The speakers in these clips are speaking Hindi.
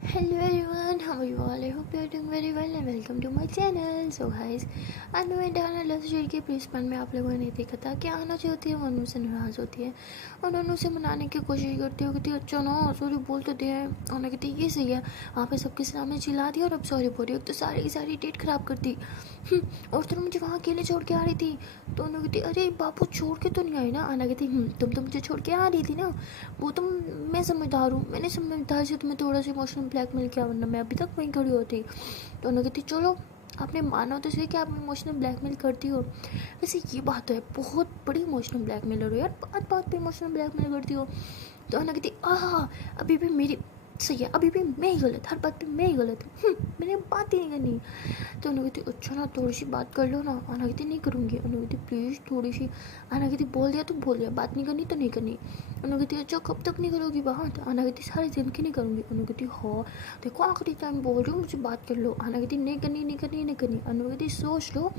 Hello everyone, how are you all? I hope you are doing very well and welcome to my channel. So guys, Anu and आना लव स्टोरी के प्रिंसिपल में आप लोगों ने देखा था कि आना जो होती है वो अनु से नाराज़ होती है और अनु से मनाने की कोशिश करती है। कहती है अच्छा ना सॉरी बोल तो दिया है। आना कहती है ये सही है, वहाँ पे सबके सामने चिल्ला दिया और अब सॉरी बोल रही हो तो सारी की सारी डेट खराब कर दी। और तुम मुझे वहाँ अकेले छोड़ के आ रही थी। तो अनु कहती अरे बापू छोड़ के तो नहीं आई ना। आना कहती तुम तो मुझे छोड़ के आ रही थी ना। वो तो मैं समझदार हूँ, मैंने समझदार से तुम्हें थोड़ा सा इमोशनल ब्लैकमेल किया वरना मैं अभी तक वहीं खड़ी होती। तो उन्होंने कहती चलो आपने माना तो सही कि आप इमोशनल ब्लैकमेल करती हो। वैसे ये बात तो है बहुत बड़ी इमोशनल ब्लैकमेलर हो यार, बात बात पे इमोशनल ब्लैकमेल करती हो। तो उन्होंने कहती अभी भी मेरी सही है, अभी भी मैं ही गलत, हर बात पे मैं ही गलत हूँ, मैंने बात ही नहीं करनी। तो अनु कहती अच्छा ना थोड़ी सी बात कर लो ना। आना कहती नहीं करूँगी। अनु कहती प्लीज़ थोड़ी सी। आना कहती बोल दिया तो बोल दिया, बात नहीं करनी तो नहीं करनी। अनु कहती अच्छा कब तक नहीं करोगी बात। आना कहती सारी ज़िंदगी नहीं करूँगी। अनु कहती हाँ देखो आखिरी टाइम बोल रही हूँ मुझे बात कर लो। आना कहती नहीं करनी नहीं करनी नहीं करनी। अनु कहती सोच लो।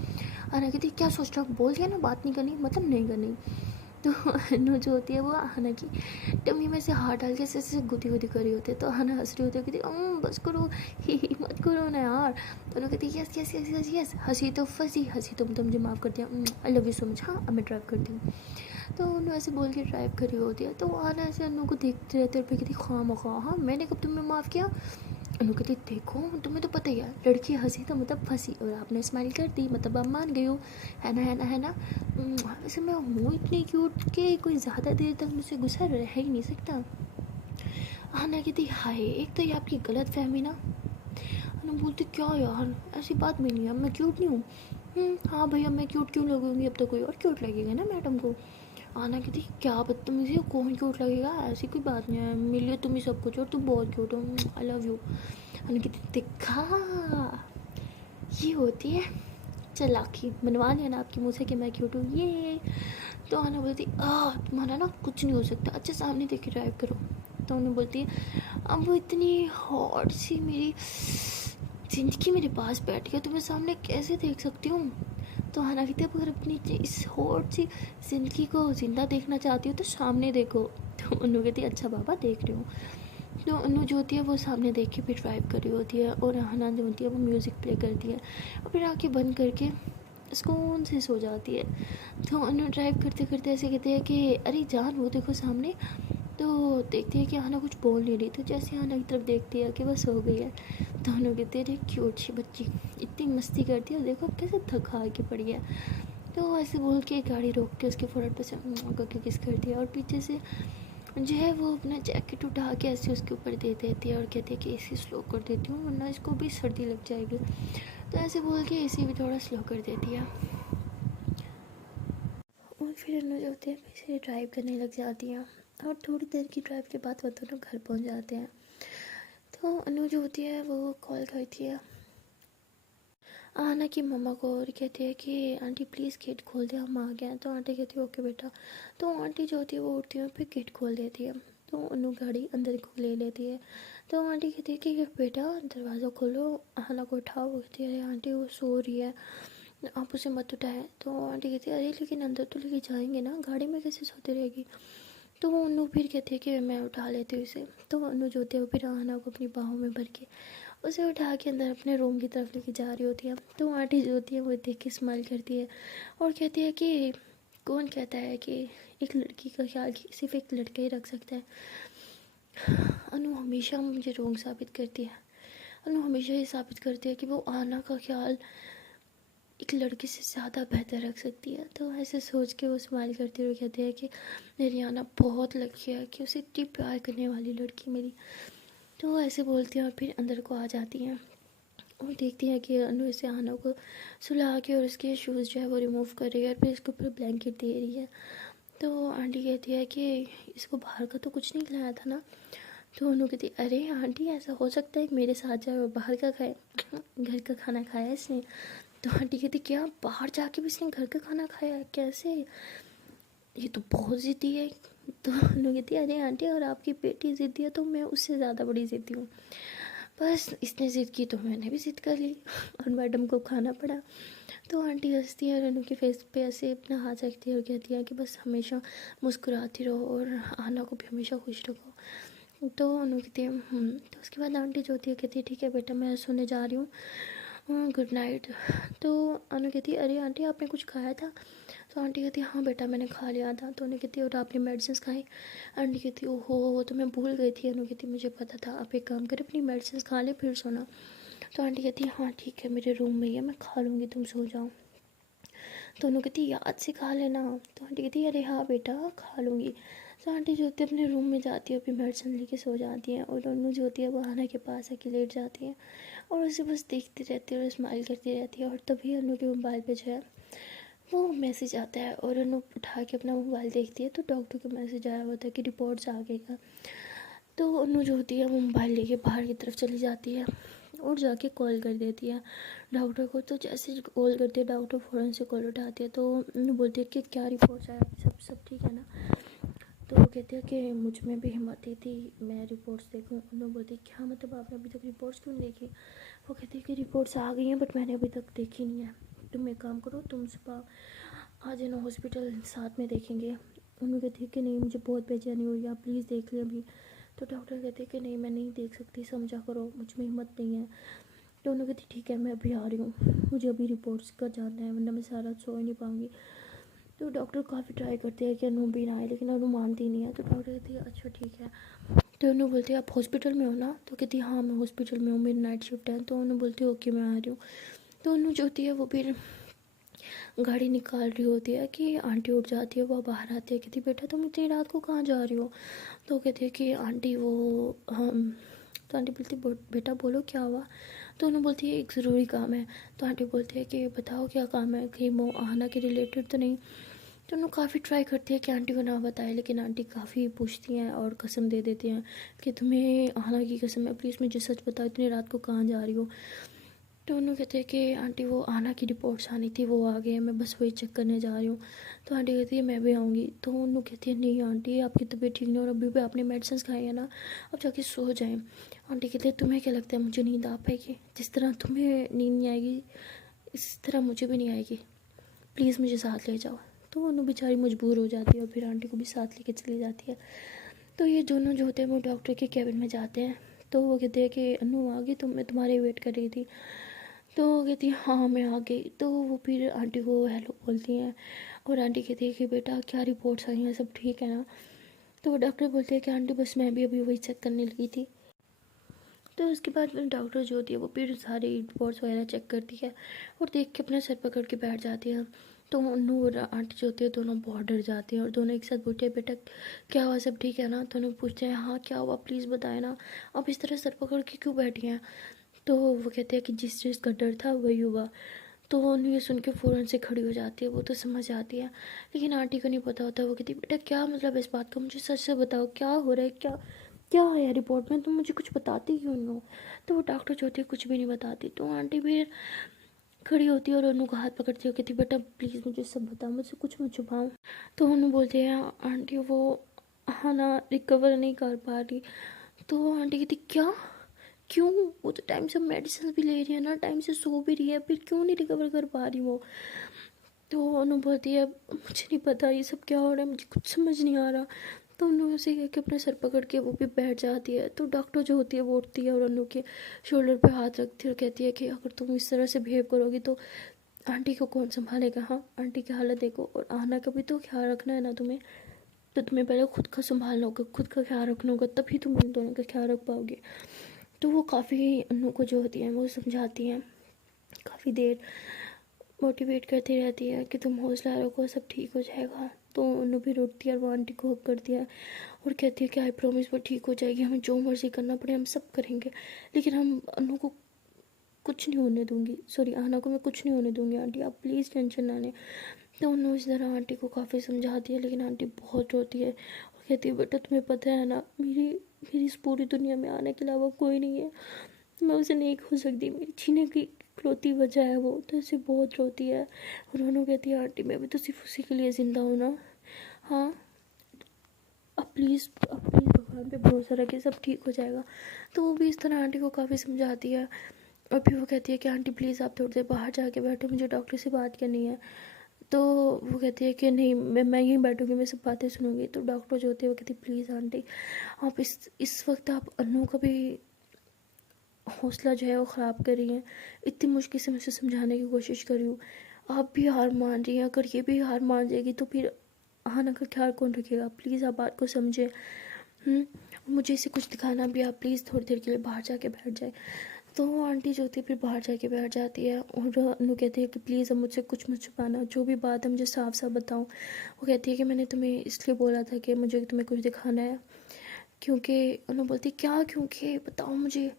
आना कहती क्या सोच रहा हूँ, बोल दिया ना बात नहीं करनी मतलब नहीं करनी। तो अनु जो होती है वो आना की टमी में से हाथ डाल के ऐसे गुदी गुदी कर रही होती है। तो आना हंस रही होती है, कहती बस करो ही मत करो ना यार। तो लोग कहती है yes yes yes yes yes, हंसी तो फंसी, हंसी तो मुझे माफ़ कर दिया, I love you so much, हाँ अब मैं ड्राइव करती हूँ। तो उन्होंने ऐसे बोल के ड्राइव कर रही होती है। तो आना ऐसे अनु को देखते रहते और फिर कहती हाँ मैंने कब तुम्हें माफ़ किया। अनु कहती देखो तुम्हें तो पता ही है, लड़की हंसी तो मतलब फंसी और आपने स्माइल कर दी मतलब आप मान गई हो, है ना है ना है ना। वैसे मैं हूँ इतनी क्यूट कि कोई ज़्यादा देर तक मुझसे गुस्सा रह ही नहीं सकता। आना कहती हाय एक तो ये आपकी गलत फहमी ना। अनु बोलती क्या यार ऐसी बात भी नहीं है, मैं क्यूट नहीं हूँ। हाँ भैया मैं क्यूट क्यों लगूंगी, अब तो कोई और क्यूट लगेगा ना मैडम को। आना कहती क्या बदतमीजी है, कौन क्यूट लगेगा, ऐसी कोई बात नहीं है, मिलिए तुम ही सब कुछ और तुम बहुत क्यूट हो, आई लव यू। आना कहती दिखा ये होती है चालाकी, मनवा लिया ना आपके मुँह से कि मैं क्यूट हूँ ये। तो आना बोलती तुम्हारा ना कुछ नहीं हो सकता, अच्छा सामने देख के ड्राइव करो। तो उन्हें बोलती है अब वो इतनी हॉट सी मेरी जिंदगी मेरे पास बैठ गया तो मैं सामने कैसे देख सकती हूँ। तो हाना कहती है अगर अपनी इस हॉट सी जिंदगी को जिंदा देखना चाहती हो तो सामने देखो। तो उन्होंने कहती है अच्छा बाबा देख रही हूँ। तो अनु जो होती है वो सामने देख के फिर ड्राइव कर रही होती है और हाना जो होती है वो म्यूज़िक प्ले करती है और फिर आँखें बंद करके सुकून से सो जाती है। तो अनु ड्राइव करते करते ऐसे कहते हैं कि अरे जान वो देखो सामने। तो देखती है कि आना कुछ बोल नहीं रही, तो जैसे आना की तरफ देखती है कि बस हो गई है। तो अनु कहते हैं क्यूट सी बच्ची इतनी मस्ती करती है, देखो कैसे थका के पड़ी है। तो ऐसे बोल के गाड़ी रोक के उसके फोरहेड पे से करके किस कर दिया और पीछे से जो है वो अपना जैकेट उठा के ऐसे उसके ऊपर दे देती है और कहती है कि एसी स्लो कर देती हूँ वरना इसको भी सर्दी लग जाएगी। तो ऐसे बोल के एसी भी थोड़ा स्लो कर देती है और फिर अनु जो होती है फिर ड्राइव करने लग जाती हैं और थोड़ी देर की ड्राइव के बाद वो दोनों घर पहुँच जाते हैं। तो अनु जो होती है वो कॉल करती है आना की मम्मा को और कहती है कि आंटी प्लीज़ गेट खोल दे हम आ गए हैं। तो आंटी कहती है ओके बेटा। तो आंटी जो होती है वो उठती है और फिर गेट खोल देती है। तो अनु गाड़ी अंदर को ले लेती है। तो आंटी कहती है कि बेटा दरवाज़ा खोलो, आना को उठाओ। वो कहती है आंटी वो सो रही है आप उसे मत उठाएं। तो आंटी कहती है अरे लेकिन अंदर तो लेके जाएंगे ना, गाड़ी में कैसे सोती रहेगी। तो वो अनु फिर कहती है कि मैं उठा लेती हूँ इसे। तो अनु जो होती है वो फिर आना को अपनी बाहों में भर के उसे उठा के अंदर अपने रूम की तरफ लेके जा रही होती है। तो आंटी जो होती है वो देख के स्माइल करती है और कहती है कि कौन कहता है कि एक लड़की का ख्याल सिर्फ एक लड़का ही रख सकता है। अनु हमेशा मुझे रोंग साबित करती है। अनु हमेशा ये साबित करती है कि वो आना का ख्याल एक लड़के से ज़्यादा बेहतर रख सकती है। तो ऐसे सोच के वो स्माइल करती हुए कहती है कि मेरी आना बहुत लकी है कि उसे इतनी प्यार करने वाली लड़की मेरी। तो ऐसे बोलती हैं और फिर अंदर को आ जाती हैं और देखती हैं कि अनु इसे आना को सुला के और उसके शूज़ जो है वो रिमूव कर रही है और फिर इसके ऊपर ब्लैंकेट दे रही है। तो आंटी कहती है कि इसको बाहर का तो कुछ नहीं खिलाया था ना। तो अनु कहती अरे आंटी ऐसा हो सकता है कि मेरे साथ जाए और बाहर का खाए, घर का खाना खाया इसने। तो आंटी कहती क्या बाहर जाके भी इसने घर का खाना खाया, कैसे, ये तो बहुत ज़िद्दी है। तो अनु कहती अरे आंटी अगर आपकी बेटी ज़िद्दी है तो मैं उससे ज़्यादा बड़ी ज़िद्दी हूँ, बस इसने ज़िद की तो मैंने भी ज़िद कर ली और मैडम को खाना पड़ा। तो आंटी हंसती है और अनु के फेस पे ऐसे अपना हाथ रखती है और कहती है कि बस हमेशा मुस्कुराती रहो और आना को भी हमेशा खुश रखो। तो अनु कहती है तो उसके बाद आंटी जो होती है कहती है ठीक है बेटा मैं सोने जा रही हूँ, गुड नाइट। तो अनु कहती है अरे आंटी आपने कुछ खाया था? तो आंटी कहती है हाँ बेटा मैंने खा लिया था। तो अनु कहती है और आपने मेडिसिन खाई? आंटी कहती है ओहो वो तो मैं भूल गई थी। अनु कहती है मुझे पता था, आप एक काम करें अपनी मेडिसिन खा ले फिर सोना। तो आंटी कहती है हाँ ठीक है मेरे रूम में ही है, मैं खा लूँगी, तुम सो जाओ। तो अनु कहती है याद से खा लेना। तो आंटी कहती है अरे हाँ बेटा खा लूँगी। तो आंटी जो होती है अपने रूम में जाती है, अपनी मेडिसिन लेके सो जाती है और अनु जो होती है वो आना के पास आके लेट जाती है और उसे बस देखती रहती है और स्माइल करती रहती है। और तभी अनु के मोबाइल पे जो है वो मैसेज आता है और अनु उठा के अपना मोबाइल देखती है तो डॉक्टर का मैसेज आया होता है कि रिपोर्ट्स आ गएगा। तो अनु जो होती है वो मोबाइल लेके बाहर की तरफ चली जाती है और जाके कॉल कर देती है डॉक्टर को। तो जैसे ही कॉल करती है डॉक्टर फ़ौरन से कॉल उठाती है। तो उन्हें बोलती है कि क्या रिपोर्ट्स आया, सब सब ठीक है ना? तो वो कहते हैं कि मुझ में भी हिम्मत ही थी मैं रिपोर्ट्स देखूं। उन्होंने बोलती है क्या मतलब आपने अभी तक रिपोर्ट्स क्यों नहीं देखी? वो कहती है कि रिपोर्ट्स आ गई हैं बट मैंने अभी तक देखी नहीं है। तुम एक काम करो, तुम सुबह आ जाना हॉस्पिटल, साथ में देखेंगे। उन्होंने कहती है कि नहीं मुझे बहुत बेचैनी हुई है, आप प्लीज़ देख लें अभी। तो डॉक्टर कहते हैं कि नहीं मैं नहीं देख सकती, समझा करो, मुझ में हिम्मत नहीं है। तो उन्होंने कहती ठीक है मैं अभी आ रही हूँ, मुझे अभी रिपोर्ट्स का जानना है वरना मैं सारा सो ही नहीं पाऊँगी। तो डॉक्टर काफ़ी ट्राई करते हैं कि अनु भी ना आए लेकिन अनु मानती नहीं है। तो डॉक्टर कहती है अच्छा ठीक है। तो अनु बोलती है आप हॉस्पिटल में हो ना? तो कहती है हाँ मैं हॉस्पिटल में हूँ, मेरी नाइट शिफ्ट है। तो अनु बोलती है ओके मैं आ रही हूँ। तो अनु जो होती है वो फिर गाड़ी निकाल रही होती है कि आंटी उठ जाती है, वो बाहर आती है, कहती बेटा तुम इतनी रात को कहाँ जा रही हो? तो कहती है कि आंटी वो हम। तो आंटी बोलती बेटा बोलो क्या हुआ? तो उन्हें बोलती है एक ज़रूरी काम है। तो आंटी बोलती है कि बताओ क्या काम है, कहीं वो आना के रिलेटेड तो नहीं? तो उन्होंने काफ़ी ट्राई करती है कि आंटी को ना बताए लेकिन आंटी काफ़ी पूछती हैं और कसम दे देती हैं कि तुम्हें आना की कसम है, प्लीज़ मुझे सच बताओ इतनी रात को कहाँ जा रही हो? तो उन्होंने कहते हैं कि आंटी वो आना की रिपोर्ट्स आनी थी, वो आ गई है, मैं बस वही चेक करने जा रही हूँ। तो आंटी कहती है मैं भी आऊँगी। तो उन्होंने कहती है नहीं आंटी आपकी तबीयत ठीक नहीं और अभी भी आपने मेडिसिन खाई है ना, अब जाके सो जाएं। आंटी कहती है तुम्हें क्या लगता है मुझे नींद आ पाएगी? जिस तरह तुम्हें नींद नहीं आएगी इस तरह मुझे भी नहीं आएगी, प्लीज़ मुझे साथ ले जाओ। तो उन्होंने बेचारी मजबूर हो जाती है और फिर आंटी को भी साथ लेके चली जाती है। तो ये दोनों जो होते हैं वो डॉक्टर के केबिन में जाते हैं। तो वो कहते हैं कि अनु आ गई, तो मैं तुम्हारे वेट कर रही थी। तो वो कहती है हाँ मैं आ गई। तो वो फिर आंटी को हेलो बोलती हैं और आंटी कहती है कि बेटा क्या रिपोर्ट्स आई हैं, सब ठीक है ना? तो वो डॉक्टर बोलते हैं कि आंटी बस मैं भी अभी वही चेक करने लगी थी। तो उसके बाद फिर डॉक्टर जो होती है वो फिर सारी रिपोर्ट्स वगैरह चेक करती है और देख के अपना सर पकड़ के बैठ जाती है। तो उन्नू और आंटी जो होती है दोनों बहुत डर जाती हैं और दोनों एक साथ पूछते हैं बेटा क्या हुआ, सब ठीक है ना? दोनों पूछते हैं हाँ क्या हुआ प्लीज़ बताए ना, आप इस तरह सर पकड़ के क्यों बैठी हैं? तो वो कहते हैं कि जिस चीज़ का डर था वही हुआ। तो वो ये सुन के फ़ौरन से खड़ी हो जाती है, वो तो समझ आती है लेकिन आंटी को नहीं पता होता। वो कहती है बेटा क्या मतलब इस बात का, मुझे सच से बताओ क्या हो रहा है, क्या क्या आया रिपोर्ट में, तुम मुझे कुछ बताती क्यों नहीं हो? तो वो डॉक्टर जो होती है कुछ भी नहीं बताती। तो आंटी फिर खड़ी होती है और अनु का हाथ पकड़ती है, कहती बेटा प्लीज़ मुझे सब बताओ, मुझसे कुछ मत छुपाओ। तो अनु बोलती है आंटी वो हाँ ना रिकवर नहीं कर पा रही। तो आंटी कहती क्या, क्यों? वो तो टाइम से मेडिसिन भी ले रही है ना, टाइम से सो भी रही है, फिर क्यों नहीं रिकवर कर पा रही वो? तो अनु बोलती है मुझे नहीं पता ये सब क्या हो रहा है, मुझे कुछ समझ नहीं आ रहा। तो अनु उसे कह के अपना सर पकड़ के वो भी बैठ जाती है। तो डॉक्टर जो होती है वो उठती है और अनु के शोल्डर पे हाथ रखती है और कहती है कि अगर तुम इस तरह से बिहेव करोगी तो आंटी को कौन संभालेगा? हाँ आंटी की हालत देखो, और आना का भी तो ख्याल रखना है ना तुम्हें, तो तुम्हें पहले खुद का संभालना होगा, खुद का ख्याल रखना होगा, तभी तुम इन दोनों का ख्याल रख पाओगे। तो वो काफ़ी अनु को जो होती है वो समझाती हैं, काफ़ी देर मोटिवेट करती रहती है कि तुम हौसला रखो सब ठीक हो जाएगा। तो अनु भी रोती है और वो आंटी को हक करती है और कहती है कि आई प्रॉमिस वो ठीक हो जाएगी, हमें जो मर्जी करना पड़े हम सब करेंगे, लेकिन हम अनु को कुछ नहीं होने दूंगी, सॉरी आना को मैं कुछ नहीं होने दूंगी आंटी, आप प्लीज़ टेंशन ना लें। तो अनु इस तरह आंटी को काफ़ी समझाती है लेकिन आंटी बहुत रोती है और कहती है बेटा तुम्हें पता है ना मेरी मेरी इस पूरी दुनिया में आने के अलावा कोई नहीं है, मैं उसे नहीं खो सकती, मेरी जीने की इकलौती वजह है वो। तो ऐसे बहुत रोती है और अनु कहती है आंटी मैं भी तो सिर्फ उसी के लिए ज़िंदा हूँ ना, हाँ अब प्लीज़ भगवान पे भरोसा रखिए सब ठीक हो जाएगा। तो वो भी इस तरह आंटी को काफ़ी समझाती है और फिर वो कहती है कि आंटी प्लीज़ आप थोड़ी देर बाहर जाके बैठो, मुझे डॉक्टर से बात करनी है। तो वो कहती है कि नहीं, मैं यहीं बैठूँगी, मैं सब बातें सुनूंगी। तो डॉक्टर जो होती है वो कहती है प्लीज़ आंटी, आप इस वक्त आप अनु का भी हौसला जो है वो ख़राब कर रही हैं। इतनी मुश्किल से मैं उसे समझाने की कोशिश कर रही हूँ, आप भी हार मान रही हैं। अगर ये भी हार मान जाएगी तो फिर आना का ख्याल कौन रखेगा? प्लीज़ आप बात को समझें। मुझे इसे कुछ दिखाना भी, आप प्लीज़ थोड़ी देर के लिए बाहर जाके बैठ जाए। तो वो आंटी जो होती है फिर बाहर जाके बैठ जाती है और अनु कहती है कि प्लीज़ अब मुझसे कुछ मत छुपाना, जो भी बात है मुझे साफ साफ बताओ। वो कहती है कि मैंने तुम्हें इसलिए बोला था कि मुझे तुम्हें कुछ दिखाना है, क्योंकि अनु बोलती क्या, क्योंकि बताओ मुझे।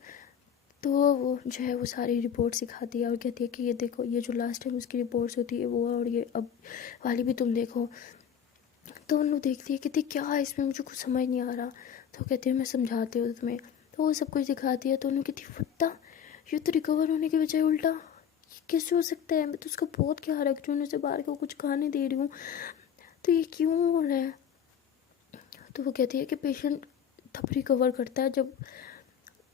तो वो जो है वो सारी रिपोर्ट सिखाती है और कहती है कि ये देखो, ये जो लास्ट टाइम उसकी रिपोर्ट्स होती है वो है, और ये अब वाली भी तुम देखो। तो अनु देखती है, कहती क्या है इसमें, मुझे कुछ समझ नहीं आ रहा। तो कहती है मैं समझाती हूँ तुम्हें। तो वो सब कुछ दिखाती है। तो अनु कहती फुट्टा, ये तो रिकवर होने की बजाय उल्टा, ये कैसे हो सकता है? मैं तो उसका बहुत ख्याल रख रही हूँ, उसे बाहर को कुछ खाने दे रही हूँ, तो ये क्यों हो रहा है? तो वो कहती है कि पेशेंट तब रिकवर करता है जब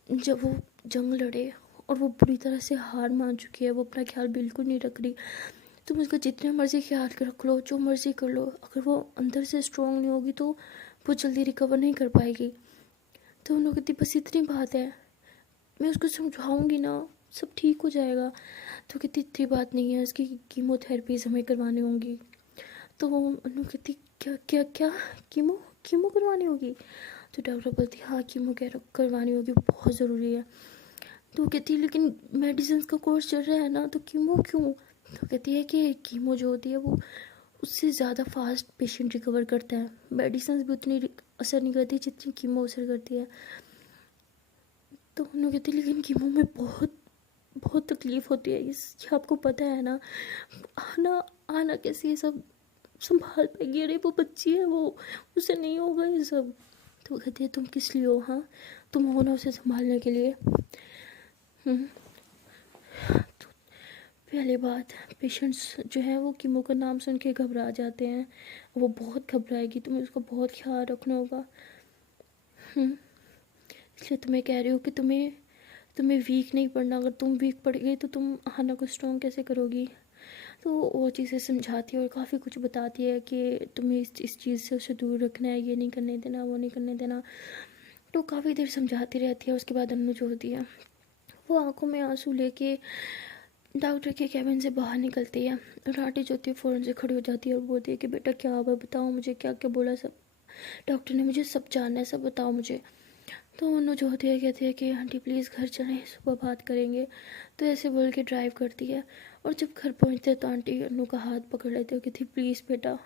जब वो जंग लड़े और वो बुरी तरह से हार मान चुकी है, वो अपना ख्याल बिल्कुल नहीं रख रही। तुम उसका जितने मर्जी ख्याल रख लो, जो मर्जी कर लो, अगर वो अंदर से स्ट्रांग नहीं होगी तो वो जल्दी रिकवर नहीं कर पाएगी। तो उन लोगों की बस इतनी बात है, मैं उसको समझाऊंगी ना, सब ठीक हो जाएगा। तो कहती इतनी बात नहीं है, उसकी कीमोथेरेपीज हमें करवानी होंगी। तो अनु कहती क्या क्या क्या, कीमो कीमो करवानी होगी? तो डॉक्टर बोलती हाँ कीमो करवानी होगी, बहुत ज़रूरी है। तो वो कहती है लेकिन मेडिसिन का कोर्स चल रहा है ना, तो कीमो क्यों? तो कहती है कि कीमो जो होती है वो उससे ज़्यादा फास्ट पेशेंट रिकवर करता है, मेडिसिन भी उतनी असर नहीं करती जितनी कीमो असर करती है। तो उन्होंने कहती लेकिन कीमो में बहुत बहुत तकलीफ़ होती है, ये आपको पता है ना, आना आना कैसे ये सब संभाल पाएगी? अरे वो बच्ची है, वो उसे नहीं होगा ये सब। तो वो कहती है तुम किस लिए हो? हाँ, तुम हो ना उसे संभालने के लिए। तो पहली बात, पेशेंट्स जो है वो कीमो का नाम सुन के घबरा जाते हैं, वो बहुत घबराएगी, तुम्हें उसका बहुत ख्याल रखना होगा। इसलिए तुम्हें कह रही हूँ कि तुम्हें वीक नहीं पड़ना, अगर तुम वीक पड़ गई तो तुम हाना को स्ट्रॉन्ग कैसे करोगी? तो वो चीज़ें समझाती है और काफ़ी कुछ बताती है कि तुम्हें इस चीज़ से उसे दूर रखना है, ये नहीं करने देना, वो नहीं करने देना। तो काफ़ी देर समझाती रहती है। उसके बाद अनु जो होती है वो आंखों में आंसू लेके डॉक्टर के कैबिन से बाहर निकलती है और आंटी जो होती है फ़ौरन से खड़ी हो जाती है और बोलती है कि बेटा क्या हुआ, बताओ मुझे, क्या क्या बोला सब डॉक्टर ने, मुझे सब जानना है, सब बताओ मुझे। तो अनु जो होती है कहती है कि आंटी प्लीज़ घर चलें, सुबह बात करेंगे। तो ऐसे बोल के ड्राइव करती है और जब घर पहुंचते तो आंटी अनु का हाथ पकड़ लेती है, कहती प्लीज़ बेटा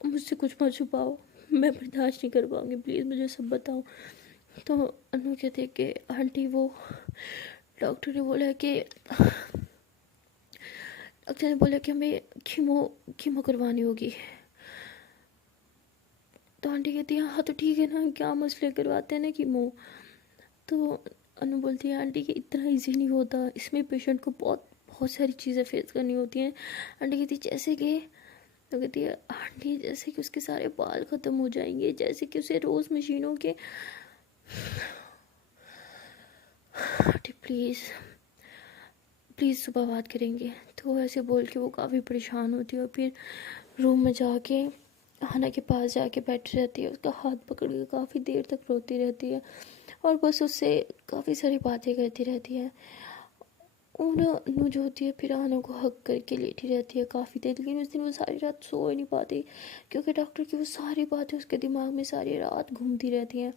मुझसे कुछ मत छुपाओ, मैं बर्दाश्त नहीं कर पाऊँगी, प्लीज़ मुझे सब बताओ। तो अनु कहती है कि आंटी वो डॉक्टर ने बोला कि हमें कीमो करवानी होगी। तो आंटी कहती है हाँ तो ठीक है ना, क्या मसले, करवाते हैं ना कीमो। तो अनु बोलती है आंटी कि इतना इजी नहीं होता, इसमें पेशेंट को बहुत बहुत सारी चीज़ें फेस करनी होती हैं। आंटी कहती जैसे कि, तो कहती है आंटी जैसे कि उसके सारे बाल ख़त्म हो जाएंगे, जैसे कि उसे रोज़ मशीनों के। आंटी प्लीज़ प्लीज़ सुबह बात करेंगे। तो ऐसे बोल के वो काफ़ी परेशान होती है और फिर रूम में जाके हाना के पास जाके बैठी रहती है, उसका हाथ पकड़ के काफ़ी देर तक रोती रहती है और बस उससे काफ़ी सारी बातें करती रहती है। और अनु जो होती है फिर हाना को हक करके लेटी रहती है काफ़ी देर, लेकिन उस दिन वो सारी रात सो ही नहीं पाती क्योंकि डॉक्टर की वो सारी बातें उसके दिमाग में सारी रात घूमती रहती हैं।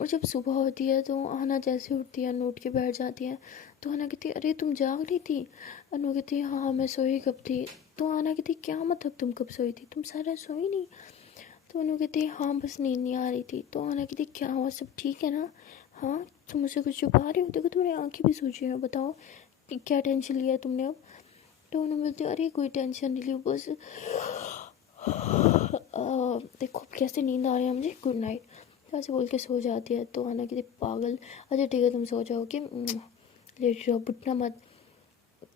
और जब सुबह होती है तो आना जैसे उठती है अनु उठ के बैठ जाती है। तो आना कहती है अरे तुम जाग रही थी? अनु कहती है हाँ मैं सोई कब थी? तो आना कहती क्या मतलब तुम कब सोई थी, तुम सारा सोई नहीं? तो अनु कहती है हाँ बस नींद नहीं आ रही थी। तो आना कहती क्या हुआ, सब ठीक है ना? हाँ तुम मुझसे कुछ छुपा रही हो, देखो तुम्हारी आँखें भी सूजी हैं, बताओ क्या टेंशन लिया है तुमने अब? तो उन्होंने बोलती अरे कोई टेंशन नहीं ली, बस देखो अब कैसे नींद आ रही है मुझे, गुड नाइट। तो ऐसे बोल के सो जाती है। तो आना कहती पागल, अच्छा ठीक है तुम सो जाओ कि लेट जाओ, बुटना मत।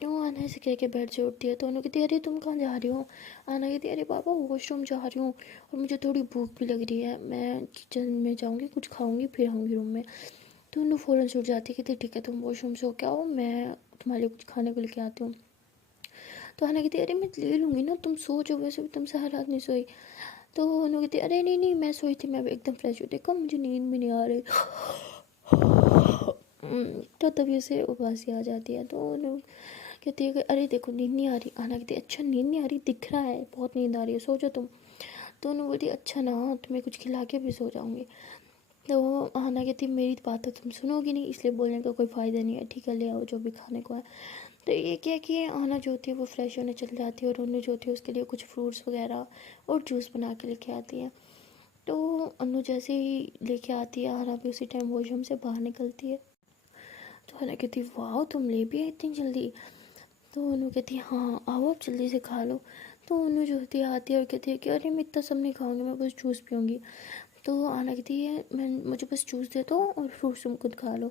तो आना ऐसे कह के बेड से उठती है। तो उन्होंने कहती अरे तुम कहाँ जा रही हो? आना कहती अरे पापा वॉशरूम जा रही हूँ और मुझे थोड़ी भूख भी लग रही है, मैं किचन में जाऊँगी, कुछ खाऊँगी फिर आऊँगी रूम में। तो उन्होंने फ़ौरन से उठ जाती है, कहती ठीक है तुम वॉशरूम से हो क्या हो, मैं तुम्हारे लिए कुछ खाने को लेके आती हूँ। तो अना कहती अरे मैं ले लूँगी ना, तुम सो जाओ, वैसे भी तुम सारा रात नहीं सोई। तो अनु कहती अरे नहीं नहीं मैं सोई थी, मैं अभी एकदम फ्रेश हूँ, देखो मुझे नींद भी नहीं आ रही। तो तभी उसे उबासी आ जाती है। तो अनु कहती है कि अरे देखो नींद नहीं आ रही। आना कहती है अच्छा नींद नहीं आ रही, दिख रहा है बहुत नींद आ रही है, सो जाओ तुम। तो अनु बोलती अच्छा ना, तुम्हें कुछ खिला के भी सो जाऊँगी। तो आना कहती मेरी बात तो तुम सुनोगी नहीं, इसलिए बोलने का कोई फ़ायदा नहीं है, ठीक है ले आओ जो भी खाने को है। तो ये क्या कि आना जो होती है वो फ्रेश होने चल जाती है और उन्हें जो होती है उसके लिए कुछ फ्रूट्स वगैरह और जूस बना के लेके आती है। तो अनु जैसे ही लेके आती है, आना भी उसी टाइम वॉशरूम से बाहर निकलती है। तो आना कहती वाह तुम ले भी आई इतनी जल्दी। तो अनु कहती है हाँ आओ आप जल्दी से खा लो। तो अनु जो होती है आती है और कहती है कि अरे मैं इतना सब नहीं खाऊंगी, मैं बस जूस पीऊँगी। तो आना कहती है मैं मुझे बस जूस दे दो और फ्रूट्स तुम खुद खा लो।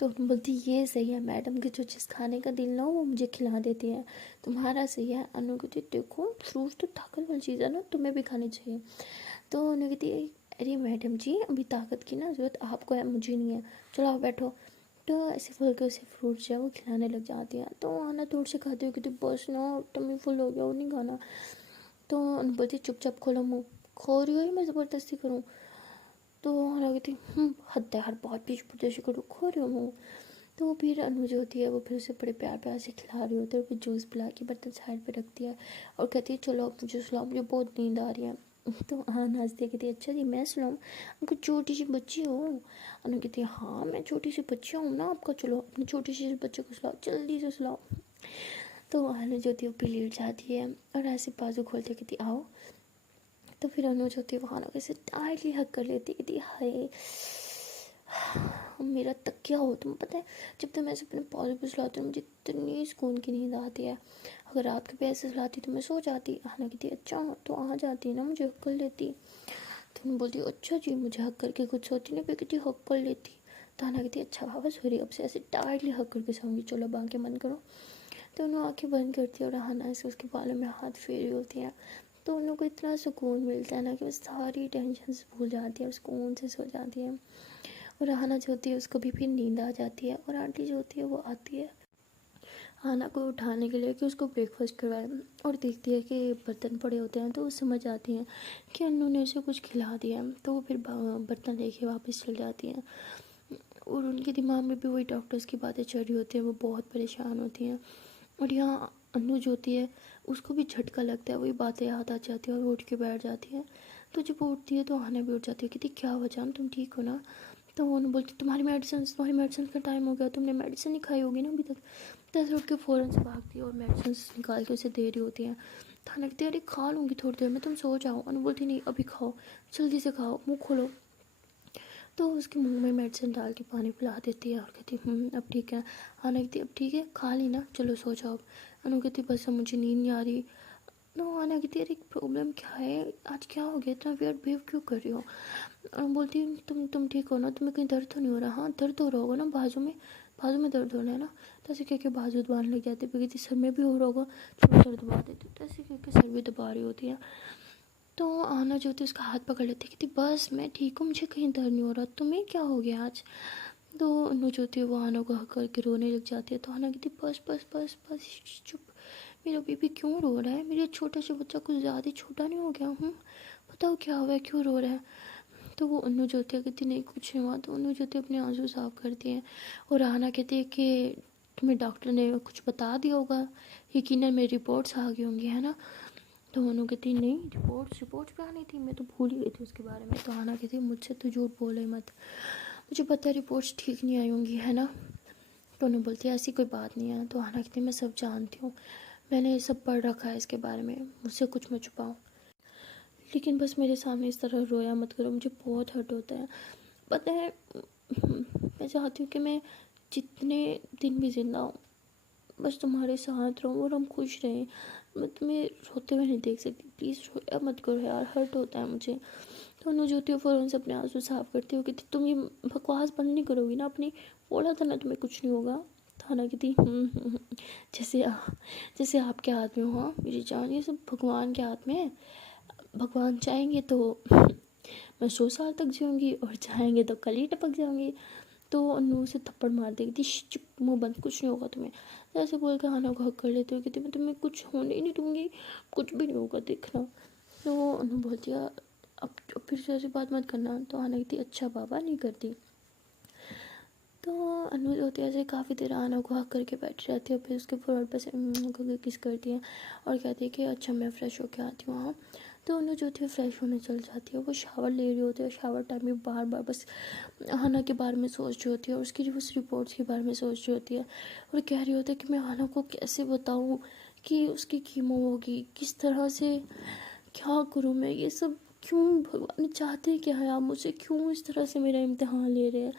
तो तुम बोलती ये सही है, मैडम की जो चीज़ खाने का दिल ना हो वो मुझे खिला देती है, तुम्हारा सही है। अनु कहती देखो फ्रूट्स तो ताकत वाली चीज़ है ना, तुम्हें भी खानी चाहिए। तो अनु कहती अरे मैडम जी अभी ताकत की ना ज़रूरत आपको है, मुझे नहीं है, चलो आप बैठो। तो ऐसे फल के उसे फ्रूट्स जो है वो खिलाने लग जाती है। तो आना थोड़ी से खाती हो कि बस ना टमी फुल हो गया वो नहीं खाना। तो अनु बोलती चुपचाप खोलो मुँह, खो रही हो या मैं ज़बरदस्ती करूँ। तो आना कहती हद है, हर बहुत भी ज़बरदस्ती करूँ, खो रही हो मुँह। तो फिर अनु जो होती है वो फिर उसे बड़े प्यार प्यार से खिला रही होती है और फिर जूस पिला के बर्तन साइड पे रखती है और कहती है चलो अब मुझे सुलाओ, मुझे बहुत नींद आ रही है। तो हाँ नाचती है, कहती है अच्छा जी मैं सुनाऊँ, आपको छोटी सी बच्ची हो। अनु कहती है हाँ मैं छोटी सी बच्ची हूँ ना आपका, चलो अपनी छोटी सी बच्चे को सुलाओ, जल्दी से सुलाओ। तो अनु जो होती है वो फिर लेट जाती है और ऐसे बाजू खोलते कहती आओ। तो फिर अनु जो होती है वो खाना कैसे टाइटली हक कर लेती, कहती हाय मेरा तकिया हो तुम, पता है जब तक मैं अपने पौधे पर सुलाती हूँ मुझे इतनी सुकून की नींद आती है, अगर रात के पैसे सुलाती तो मैं सो जाती। आना कहती अच्छा तो आ जाती ना, मुझे हक कर लेती। तो मैं बोलती अच्छा जी मुझे हक करके खुद सोती नहीं, फिर कहती हक कर लेती। तो आना कहती अच्छा बाबा सॉरी, अब से ऐसे टाइटली हक करके सोऊंगी, चलो अब आँखें बंद करो। तो उन्होंने आँखें बंद करती है और आना से उसके बालों में हाथ फेरी होती है। तो उन लोगों को इतना सुकून मिलता है ना कि वो सारी टेंशन भूल जाती है, सुकून से सो जाती है। और आना जो होती है उसको भी फिर नींद आ जाती है और आंटी जो होती है वो आती है आना को उठाने के लिए कि उसको ब्रेकफास्ट करवाए और देखती है कि बर्तन पड़े होते हैं। तो वो समझ आती है कि अन्नू ने उसे कुछ खिला दिया, तो वो फिर बर्तन लेके वापस चल जाती हैं। और उनके दिमाग में भी वही डॉक्टर्स की बातें चल रही होती हैं, वो बहुत परेशान होती हैं। और यहाँ अन्नू जो होती है उसको भी झटका लगता है, वही बातें याद आ जाती है और उठ के बैठ जाती है। तो जब वो उठती है तो आना भी उठ जाती है, कहती क्या वजह तुम ठीक हो ना। तो वो बोलती तुम्हारी मेडिसिन का टाइम हो गया, तुमने मेडिसिन नहीं खाई होगी ना अभी तक। तो ऐसे उठ के फ़ौरन से भागती है और मेडिसिन निकाल के उसे दे रही होती है। तो लगती है अरे खा लूँगी थोड़ी देर में, तुम सो जाओ। अनु बोलती नहीं अभी खाओ, जल्दी से खाओ, मुँह खोलो। तो उसके मुंह में मेडिसिन डाल के पानी पिला देती है और कहती अब ठीक है। आना कहती अब ठीक है खा ली ना, चलो सो जाओ। अनु कहती बस अब मुझे नींद नहीं आ रही। नो आना कहती अरे प्रॉब्लम क्या है, आज क्या हो गया, इतना वियर्ड बिहेव क्यों कर रही हो। बोलती तुम ठीक हो ना, तुम्हें कहीं दर्द तो नहीं हो रहा। हाँ दर्द हो रहा होगा ना, बाजू में दर्द हो रहा है ना। तो ऐसे कह के बाजू दबाने लग जाती है, कहती सर में भी हो रहा होगा, चलो सर दबा देती। तो ऐसे कह के सर भी दबा रही होती है। तो आना जो होती है उसका हाथ पकड़ लेती है, कहती बस मैं ठीक हूँ, मुझे कहीं दर्द नहीं हो रहा, तुम्हें क्या हो गया आज। तो अनु जो होती है वो आना को हक करके रोने लग जाती है। तो आना कहती बस बस बस बस चुप, मेरा बेबी क्यों रो रहा है, मेरा छोटा सा बच्चा कुछ ज़्यादा ही छोटा नहीं हो गया हूँ, बताओ क्या हुआ है, क्यों रो रहा है। तो वो अनु जो होती है कहती नहीं कुछ नहीं हुआ। तो अनु जो होती है अपने आंसू साफ करती है और आना कहती है कि तुम्हें डॉक्टर ने कुछ बता दिया होगा, यकीनन मेरी रिपोर्ट्स आ गई होंगी है ना। तो अनु कहती नहीं रिपोर्ट्स पे आनी थी, मैं तो भूल ही गई थी उसके बारे में। तो आना कहती मुझसे तो झूठ बोले मत, मुझे पता है रिपोर्ट्स ठीक नहीं आई होंगी है ना। तो अनु बोलती है ऐसी कोई बात नहीं है। तो आना कहती मैं सब जानती हूँ, मैंने ये सब पढ़ रखा है इसके बारे में, मुझसे कुछ मत छुपाओ, लेकिन बस मेरे सामने इस तरह रोया मत करो, मुझे बहुत हर्ट होता है। पता है मैं चाहती हूँ कि मैं जितने दिन भी जिंदा हूँ बस तुम्हारे साथ रहूँ और हम खुश रहें, मैं तुम्हें रोते हुए नहीं देख सकती, प्लीज़ रोया मत करो यार, हर्ट होता है मुझे। तो अनु जो होती है फ़ौरन से अपने आंसू साफ करती हो कि तुम ये बकवास बंद नहीं करोगी ना अपनी, बोला था ना तुम्हें कुछ नहीं होगा। थाना की थी जैसे आपके हाथ में हो। हाँ मेरी जान ये सब भगवान के हाथ में है, भगवान चाहेंगे तो मैं 100 साल तक जीऊँगी और चाहेंगे तो कल ही टपक जाऊँगी। तो तो अनु उसे थप्पड़ मार देगी थी, चुप मुँह बंद, कुछ नहीं होगा तुम्हें। तो ऐसे बोल के आना को हक कर लेते हो, कहती मैं तुम्हें कुछ होने ही नहीं दूँगी, कुछ भी नहीं होगा देखना। तो अनु बोलती है अब फिर से ऐसी बात मत करना। तो आना कहती अच्छा बाबा नहीं करती। तो अनु जो होती है ऐसे काफ़ी देर आना को हक करके बैठ रहती है, फिर उसके फोrehead पे से करके किस करती है और कहती है कि अच्छा मैं फ़्रेश होके आती हूँ। हाँ, तो अनु जो होती है फ्रेश होने चल जाती है। वो शावर ले रही होती है, शावर टाइम में बार बार बस आना के बारे में सोच रही होती है और उसकी उस रिपोर्ट्स के बारे में सोच रही होती है और कह रही होती है कि मैं आना को कैसे बताऊँ कि उसकी कीमो होगी, किस तरह से क्या करूँ मैं, ये सब क्यों, भगवान चाहते क्या है आप मुझसे, क्यों इस तरह से मेरा इम्तिहान ले रहे हैं।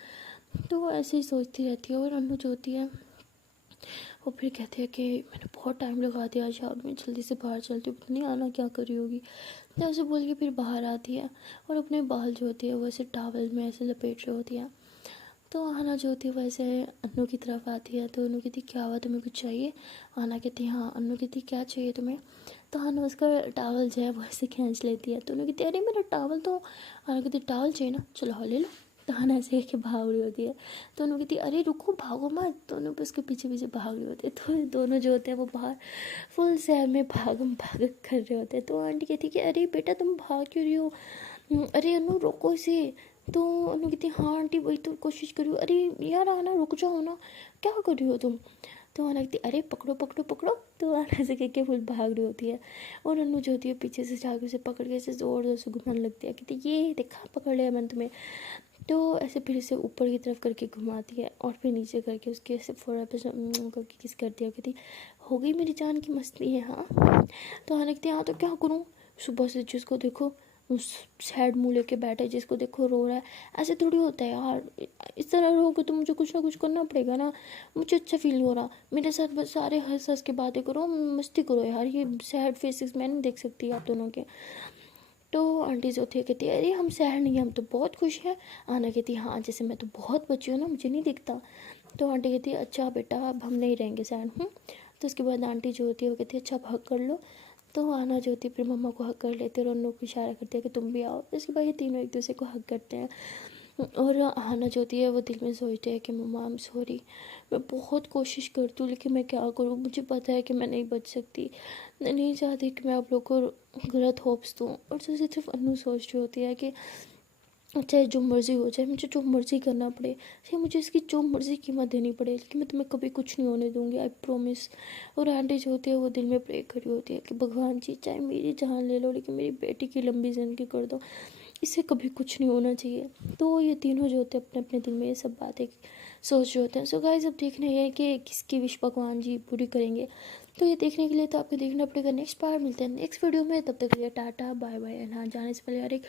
तो ऐसे ही सोचती रहती है और अनु जो होती है वो फिर कहती है कि मैंने बहुत टाइम लगा दिया शावर में, जल्दी से बाहर चलती हूँ, पता नहीं आना क्या कर रही होगी। तो ऐसे बोल के फिर बाहर आती है और अपने बाल जो होती है वो ऐसे टॉवल में ऐसे लपेट रही होती है। तो आना जो होती है वो ऐसे अनु की तरफ आती है। तो अनु कहती क्या हुआ, तुम्हें कुछ चाहिए? आना कहती हाँ। अनु कहती क्या चाहिए तुम्हें? तो आना उसका टॉवल जो है वो ऐसे खींच लेती है। तो अनु कहती अरे मेरा टॉवल तो, आना कहती टॉवल चाहिए ना, चलो हाँ ले लो। तो आना ऐसे करके भाग रही होती है। तो अनु कहती अरे रुको भागो मत। तो अनु उसके पीछे पीछे भाग रही होती है। तो दोनों जो होते हैं वो बाहर फुल शहर में भागम भाग कर रहे होते हैं। तो आंटी कहती कि अरे बेटा तुम भाग क्यों रही हो, अरे अनु रोको इसे। तो अनु कहती हाँ आंटी वही तो कोशिश करी, अरे यार आना रुक जाओ ना, क्या कर रही हो तुम। तो आना कहती अरे पकड़ो पकड़ो पकड़ो। तो आना से कह के फुल भाग रही होती है और अनु जो होती है पीछे से जाके उसे पकड़ के ऐसे ज़ोर ज़ोर से घुमाने लगती है, कहती ये देखा पकड़ लिया मैंने तुम्हें। तो ऐसे फिर इसे ऊपर की तरफ करके घुमाती है और फिर नीचे करके उसके ऐसे फोrehead पे करके किस करती है, कहती हो गई मेरी जान की मस्ती है हाँ। तो आना कहती हाँ तो क्या करूँ, सुबह से जिसको देखो सैड मुँह लेके बैठे, जिसको देखो रो रहा है, ऐसे थोड़ी होता है यार, इस तरह रहोगे तो मुझे कुछ ना कुछ करना पड़ेगा ना। मुझे अच्छा फील हो रहा, मेरे साथ बस सारे हंस हंस के बातें करो, मस्ती करो यार, ये सैड फेसेस मैं नहीं देख सकती आप दोनों के। तो आंटी जो थी कहती है अरे हम सैड नहीं हैं, हम तो बहुत खुश हैं। आना कहती हाँ जैसे मैं तो बहुत बची हूँ ना, मुझे नहीं दिखता। तो आंटी कहती है अच्छा बेटा अब हम नहीं रहेंगे सैड। तो उसके बाद आंटी जो होती है वो कहती है अच्छा अब हक कर लो। तो आना जो होती है फिर मम्मा को हक कर लेते हैं और उन को इशारा करते हैं कि तुम भी आओ। इसके बाद ये तीनों एक दूसरे को हक करते हैं और आना जो होती है वो दिल में सोचते हैं कि मम्मा आई एम सॉरी, मैं बहुत कोशिश करती हूँ लेकिन मैं क्या करूँ, मुझे पता है कि मैं नहीं बच सकती, मैं नहीं चाहती कि मैं आप लोग को गलत होप्स दूँ। और तो सिर्फ अनु सोच रही होती है कि चाहे जो मर्ज़ी हो जाए, मुझे जो मर्ज़ी करना पड़े, चाहे मुझे इसकी जो मर्ज़ी कीमत देनी पड़े, लेकिन मैं तुम्हें कभी कुछ नहीं होने दूँगी, आई प्रॉमिस। और आंटी जो होती है वो दिल में प्रे करी होती है कि भगवान जी चाहे मेरी जान ले लो लेकिन मेरी बेटी की लंबी ज़िंदगी कर दो, इससे कभी कुछ नहीं होना चाहिए। तो ये तीनों जो होते हैं अपने अपने दिल में ये सब बातें सोच रहे होते हैं। सो गाइस अब देखना है कि किसकी विश भगवान जी पूरी करेंगे। तो ये देखने के लिए तो आपको देखना पड़ेगा नेक्स्ट पार्ट। मिलते हैं नेक्स्ट वीडियो में, तब तक के लिए टाटा बाय बाय। एंड हाँ जाने से पहले यार एक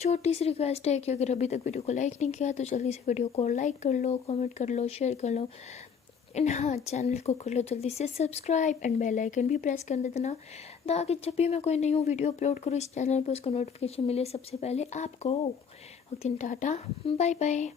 छोटी सी रिक्वेस्ट है कि अगर अभी तक वीडियो को लाइक नहीं किया तो जल्दी से वीडियो को लाइक कर लो, कमेंट कर लो, शेयर कर लो एंड हाँ चैनल को कर लो जल्दी से सब्सक्राइब एंड बेल आइकन भी प्रेस कर देना ताकि जब भी मैं कोई नई वीडियो अपलोड करूँ इस चैनल पर उसका नोटिफिकेशन मिले सबसे पहले आपको। Okay tata bye bye.